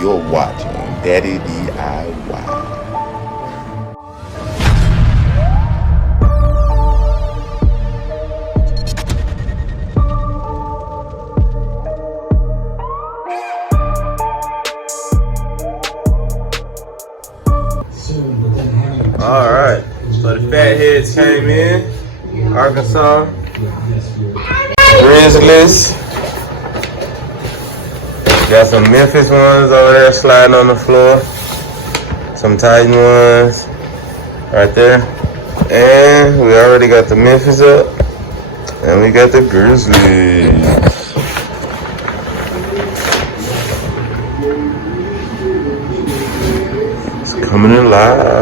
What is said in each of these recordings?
You're watching Daddy DIY. Alright, so the Fatheads came in, Arkansas, Grizzlies, got some Memphis ones over there sliding on the floor, some Titan ones right there, and we already got the Memphis up, and we got the Grizzlies. It's coming in live.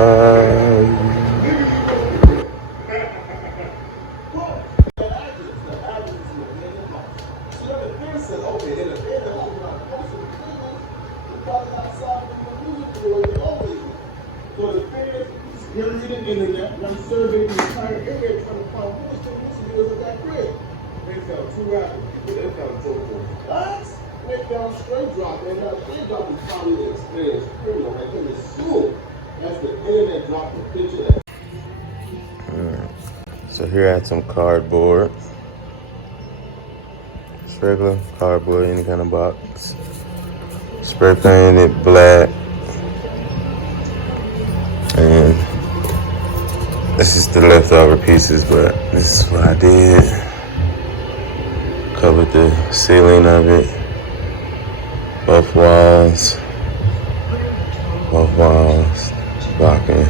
So here I have some cardboard. It's regular cardboard, any kind of box. Spray painted it black. And this is the leftover pieces, but this is what I did. Covered the ceiling of it. Both walls, blocking,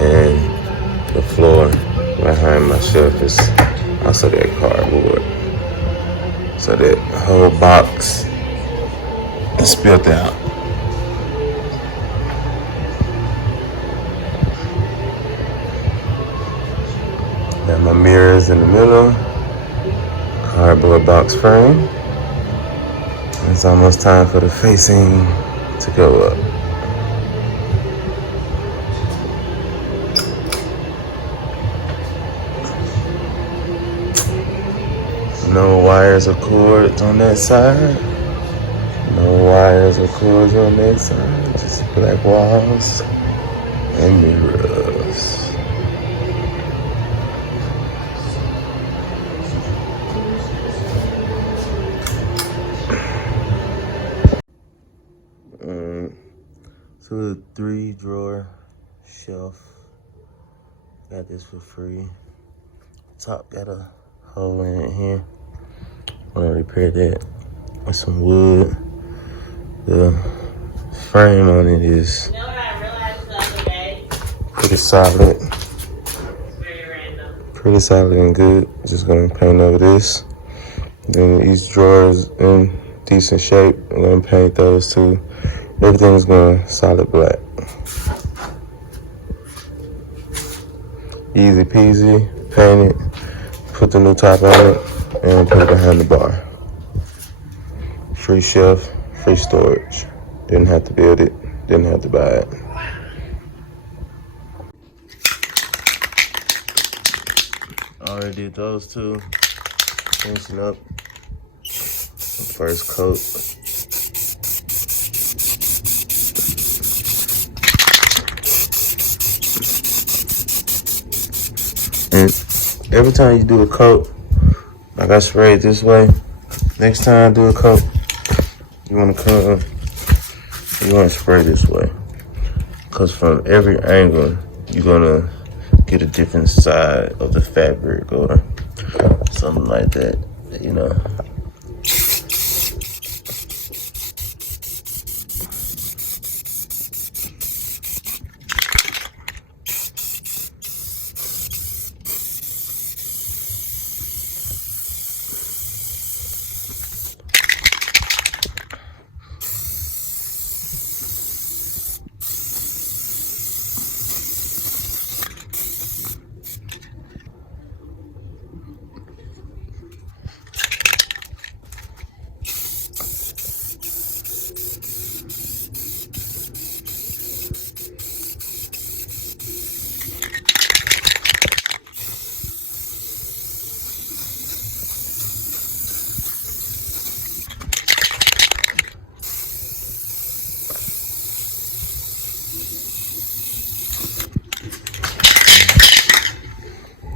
and the floor behind my shelf is also that cardboard. So that whole box is built out. Got my mirrors in the middle, cardboard box frame. It's almost time for the facing to go up. No wires or cords on that side. No wires or cords on that side. Just black walls and mirrors. So a 3-drawer shelf. Got this for free. Top got a hole in it here. I'm gonna repair that with some wood. The frame on it is pretty solid. Pretty solid and good. Just gonna paint over this. Then each drawer is in decent shape. I'm gonna paint those too. Everything's going solid black. Easy peasy, paint it, put the new top on it, and put it behind the bar. Free shelf, free storage. Didn't have to build it, didn't have to buy it. Already did those two. Finishing up the first coat. And every time you do a coat, like I spray it this way, next time I do a coat, you want to spray this way. Because from every angle, you're going to get a different side of the fabric or something like that, you know.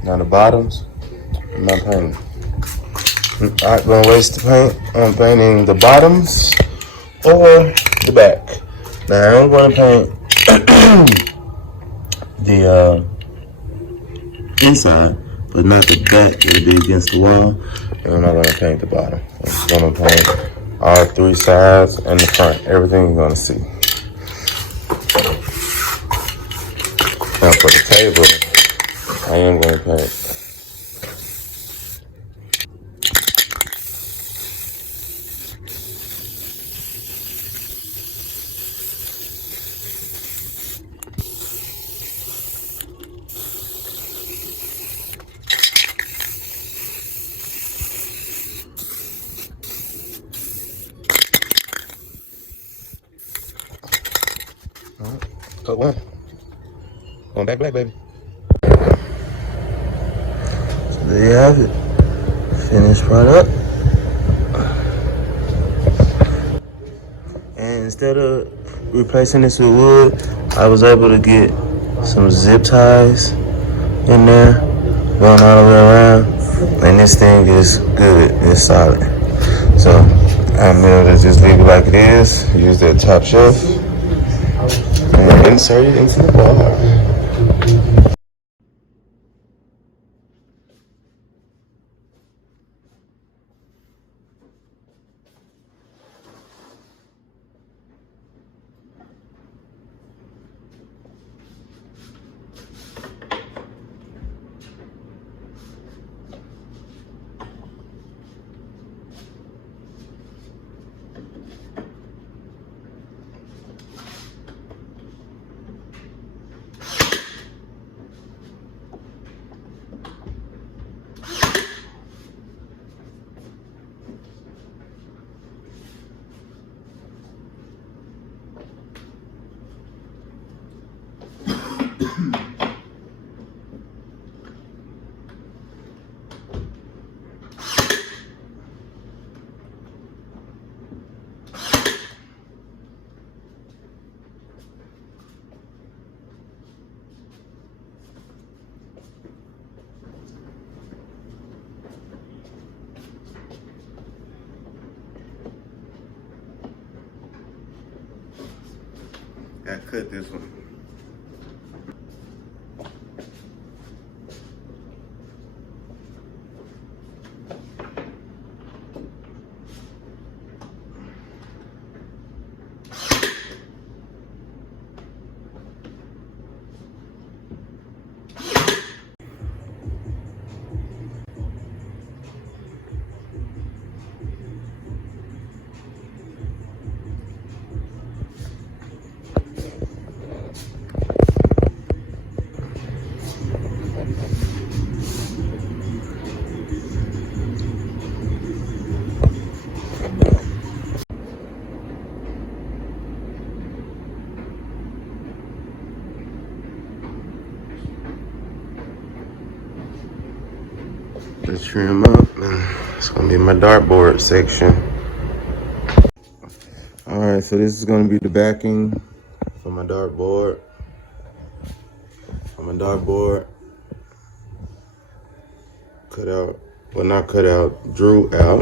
Now the bottoms, I'm not painting. I'm not gonna waste the paint on painting the bottoms or the back. Now I am gonna paint the inside, but not the back. It'll be against the wall. And I'm not gonna paint the bottom. I'm just gonna paint all 3 sides and the front. Everything you're gonna see. Now for the table, I am gonna paint. Cut one. Going back black, baby. So there you have it. Finished product. And instead of replacing this with wood, I was able to get some zip ties in there, going all the way around. And this thing is good. It's solid. So I'm able to just leave it like it is. Use that top shelf. And insert it into the bar. I cut this one. The trim up, and it's gonna be my dartboard section. All right, so this is gonna be the backing for my dartboard. Cut out, well not cut out, drew out.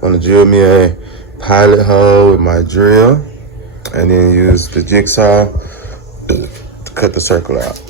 Gonna drill me a pilot hole with my drill, and then use the jigsaw to cut the circle out.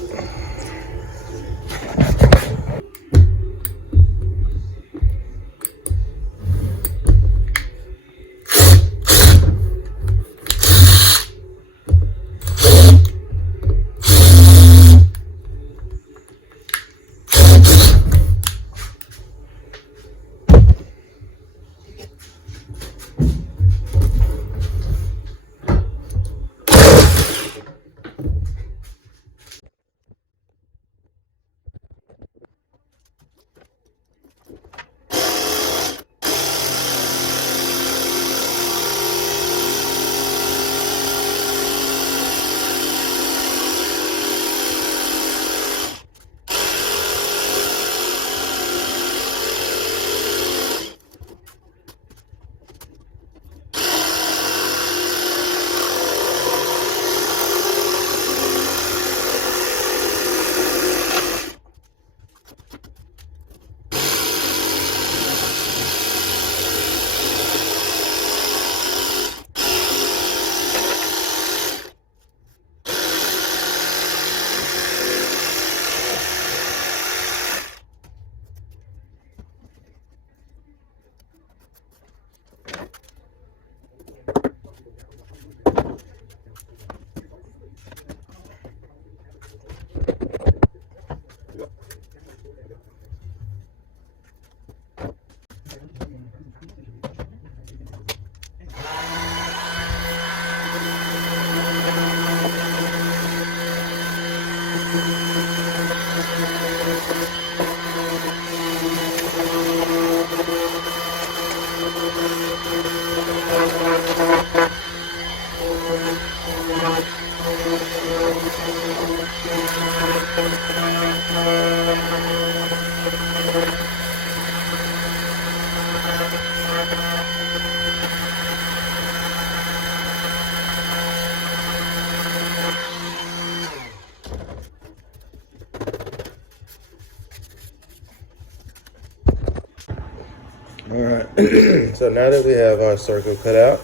So now that we have our circle cut out,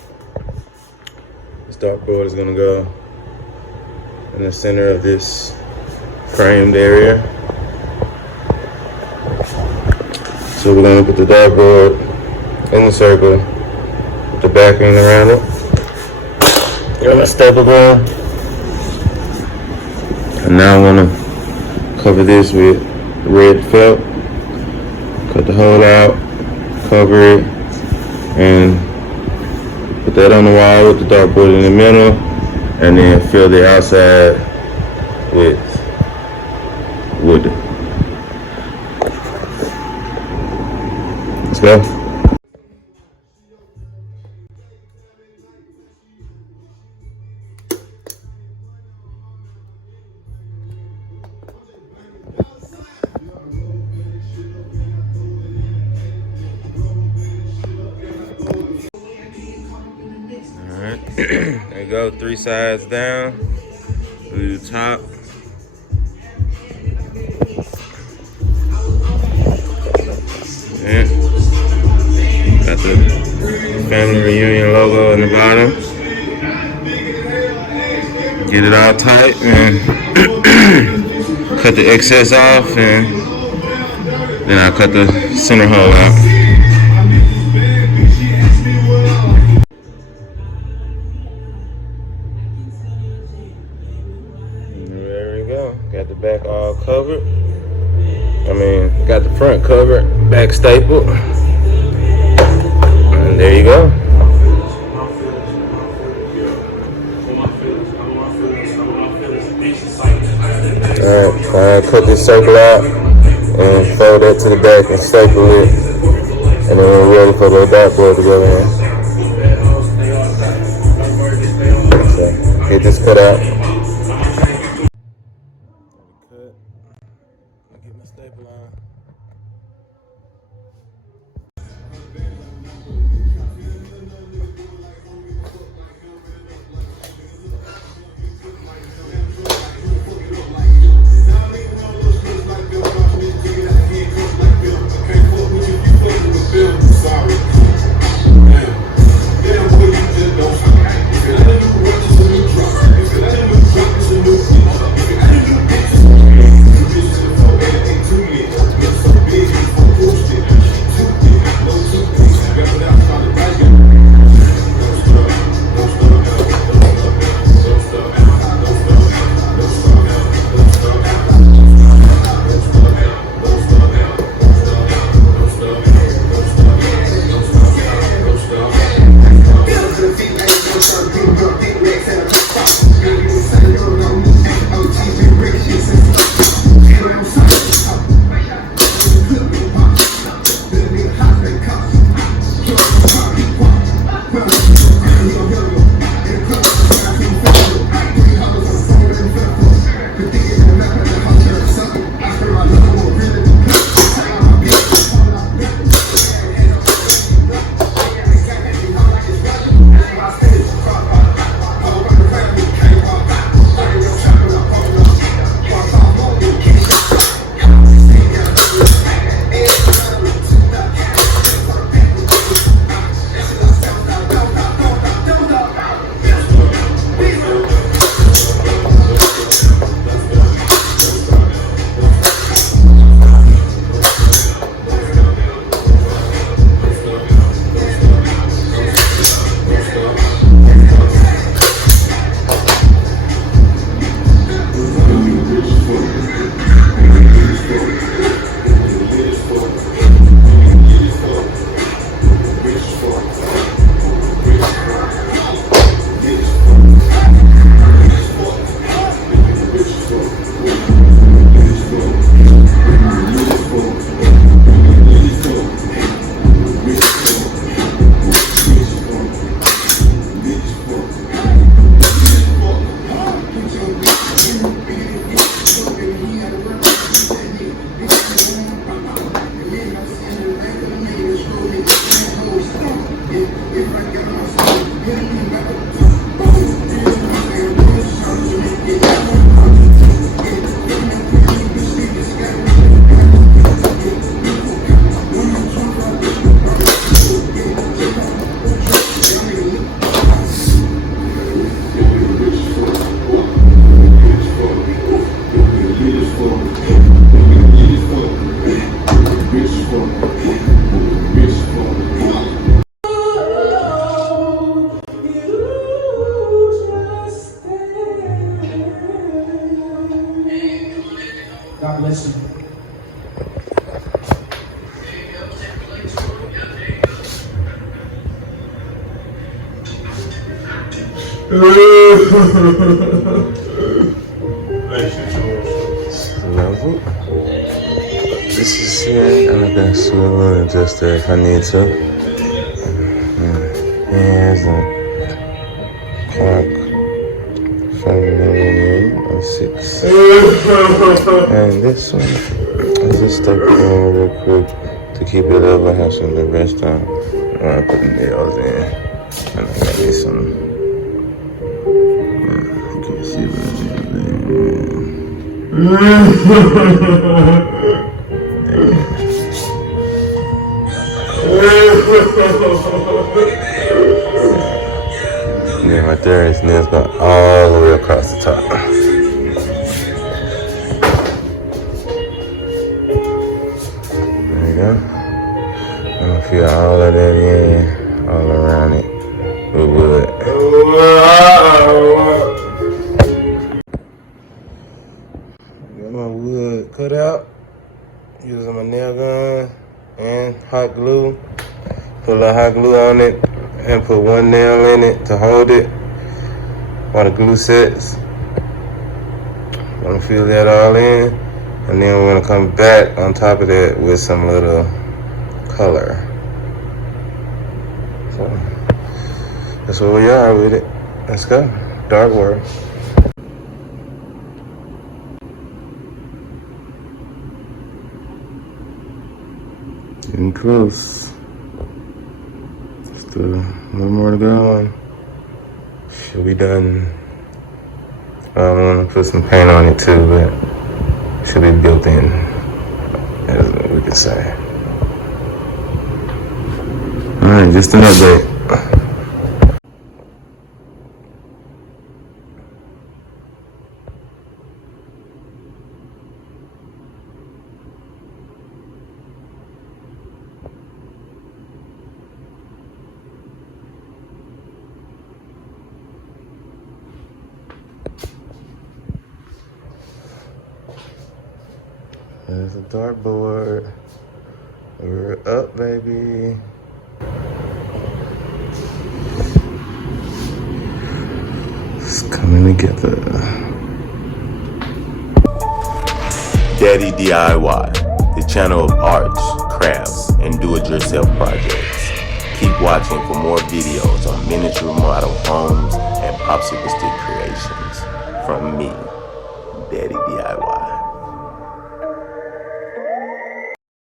this dartboard is gonna go in the center of this framed area. So we're gonna put the dartboard in the circle with the backing around it. Got my staple gun. And now I'm gonna cover this with red felt. Cut the hole out, cover it, and put that on the wall with the dartboard in the middle, and then fill the outside with wood. Let's go. There you go, 3 sides down, do the top. Yeah. Got the family reunion logo in the bottom. Get it all tight and cut the excess off, and then I'll cut the center hole out. Got the back all covered. Got the front covered, back stapled. And there you go. Alright, I cut this circle out and fold that to the back and staple it. And then we're ready for the dartboard to go in. So, get this cut out. Get my staple on. Level. This is it. I can swivel and adjust it if I need to. Here's the clock. 5:06. And this one is just stuck in real quick to keep it up. I have some to rest on. I put the nails in. And I got me some. You can see what yeah, right there, his nails go all the way across the top. There you go. I'm gonna feel all of that in, all around it with wood. Got my wood cut out using my nail gun and hot glue. Put a little hot glue on it and put one nail in it to hold it while the glue sets. I'm gonna fill that all in, and then we're gonna come back on top of that with some little color. So that's where we are with it. Let's go. Dartboard. Getting close. Still a little more to go. Should be done. I'm gonna put some paint on it too, but it should be built in, as we could say. Alright, just an update. There's a dartboard. We're up, baby. It's coming together. Daddy DIY, the channel of arts, crafts, and do-it-yourself projects. Keep watching for more videos on miniature model homes and popsicle stick creations from me, Daddy DIY.